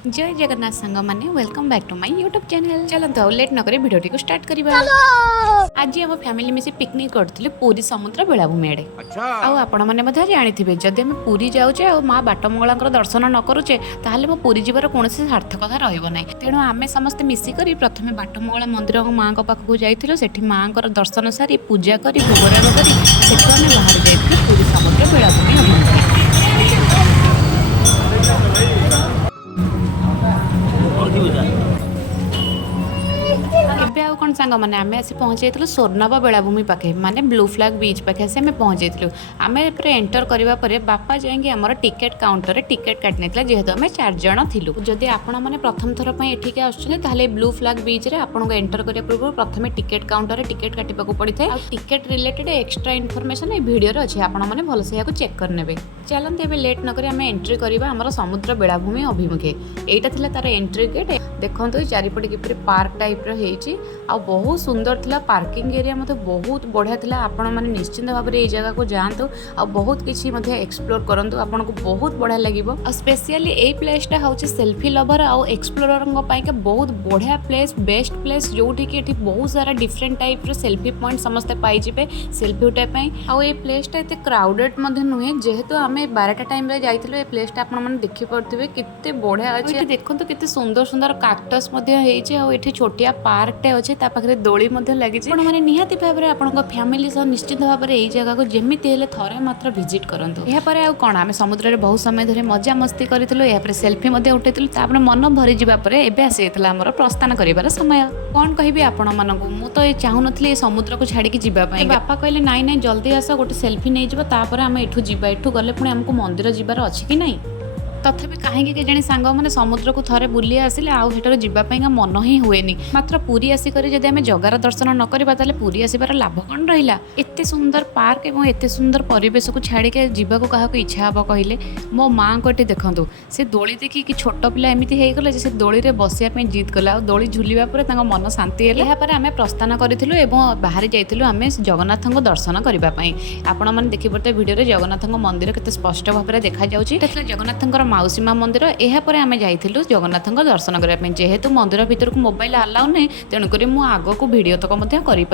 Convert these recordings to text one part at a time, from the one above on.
जय जगन्नाथ सांग मैंने welcome back to my YouTube channel. चलते लेट न करी वीडियो को स्टार्ट करिबा। आज हम फैमिली मिसी पिकनिक करथिले पूरी समुद्र बेलाभूमि आड़े। आउ आपण माने मधे जानिथिबे जदि हम पूरी जाउचे आ मां बाटमंगलांकर दर्शन न करूचे ताहाले मो पूरी जीवार कोनोसी सार्थकता रहइबो नै। तेणु आमे समस्त मिसी करी प्रथमे बाटमंगला मंदिर मां को पाखकु जाइथिलो। सेठी मां कर दर्शन सारी पूजा करी भोगराग करी सेठु आमे बाहर जाइथिलो पूरी समुद्र बेलाभूमि अभिमुखे। आउ कौन सांग मैंने आम आसी पहुँचे स्वर्णव बेलाभूमि पाखे माने ब्लू फ्लैग बीच पाखे आसी आम पहुँचे आम एंटर करने बापा जाएंगे आमर टिकेट काउंटर रे टिकेट काटने जेहेतु आम 4 जण थिलु। जदि आपण मैंने प्रथम थर पर एठिके आसुछे ब्लू फ्लैग बीच रे आपन एंटर करने पूर्व प्रथम टिकेट काउंटर रे टिकेट काटिबाकू पड़िथाय। आ टिकेट रिलेटेड एक्स्ट्रा इनफॉरमेशन ए वीडियो रे अछि, आपण मैंने भलसे याको चेक करनेबे। चलते एबे लेट न करी आम एंट्री करबा आमर समुद्र बेलाभूमि अभिमुखे। एटा थिला तार एंट्री गेट। देखंतु चारिपटे किपरि पार्क टाइप रो हेछि आ बहुत सुंदर थिला। पार्किंग एरिया मते बहुत बढ़िया थिला। आपण माने निश्चित भाव में जगह को जातु आ बहुत किछि मते एक्सप्लोर करंतु आपन को बहुत बढ़िया लागिवो। आ स्पेशली ए प्लेसटा होछि सेल्फी लवर आ एक्सप्लोररंग पई के बहुत बढ़िया प्लेस, बेस्ट प्लेस जोठी कि एठी बहुत सारा डिफरेंट टाइप रो सेल्फी पॉइंट समस्त पाई जिवे सेल्फी उठा पई। आ ए प्लेसटा एते क्राउडेड मते नुहे जेहेतु आमे 12टा टाइम रे जाइतिलो। ए प्लेसटा आपण माने देखि पड़थिबे किते बढ़िया अछि। एठी देखंतु किते सुंदर सुंदर काक्टस मते हेछि आ एठी छोटिया पार्क टे अछि। ता पाखरे दोली मते लागिछि। आपण माने निहाती भाबरे आपनको फैमिली सह निश्चित भाबरे एई जगह को जेमिति हेले थरे मात्र विजिट करंतु। एहा परे आ कोन आमे समुद्र रे बहुत समय धरे मजा मस्ती करितलो। एहा परे सेल्फी मते उठैतिलो। तापर मन भरि जिबा परे एबे आसीतला हमर प्रस्थान करिबार समय। कोन कहिबे आपण मानकु मु तो ए चाहू नथली समुद्र को छाडी के जिबा पई। बापा कहले नाइ नाइ जल्दी आस गोटे सेल्फी नै जिबा तापर आमे एठु जिबा। एठु गले पुणी हमकु मंदिर जिबार अछि कि नै। तथापि कहीं केजाणी सांग मैंने समुद्र को थरे बुली आसिले आउ हेटर जीवापाई मन ही हुए। मात्र पूरी आसिक जदि आम जगार दर्शन न करबा ताले पूरी आसबार लाभ कौन रहा। एते सुंदर पार्क एवं एते सुंदर परिवेश को छाड़ी के जीवाक क्या इच्छा हम कहले। मो माँ को देखूँ से दोली देखी कि छोट पिला एमती होगला से दोली रे बसिया जिद कला। दोली झुलिया मन शांति है। यापर आम प्रस्थान करूँ बाहरी जाइलु आम जगन्नाथ को दर्शन करने। आपण मैंने देखिपे भिडियो जगन्नाथ मंदिर केते स्पष्ट भाव में देखा जगन्नाथ माउसी माँ मंदिर। यापर आम जाइलु जगन्नाथ दर्शन करने। जेहेतु मंदिर भितर को मोबाइल अलाउ नहीं तेणुक आग को भिडियो तक करें।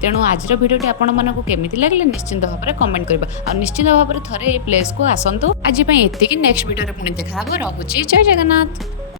तेणु आज भिडियोटी आपण मानक केमिति लागले निश्चित भाव में कमेंट करबा। निश्चित भाव में थरे ए प्लेस को आसतु। आज एति नेक्स्ट भिडियो पुणी देखा रहुछि। जय जगन्नाथ।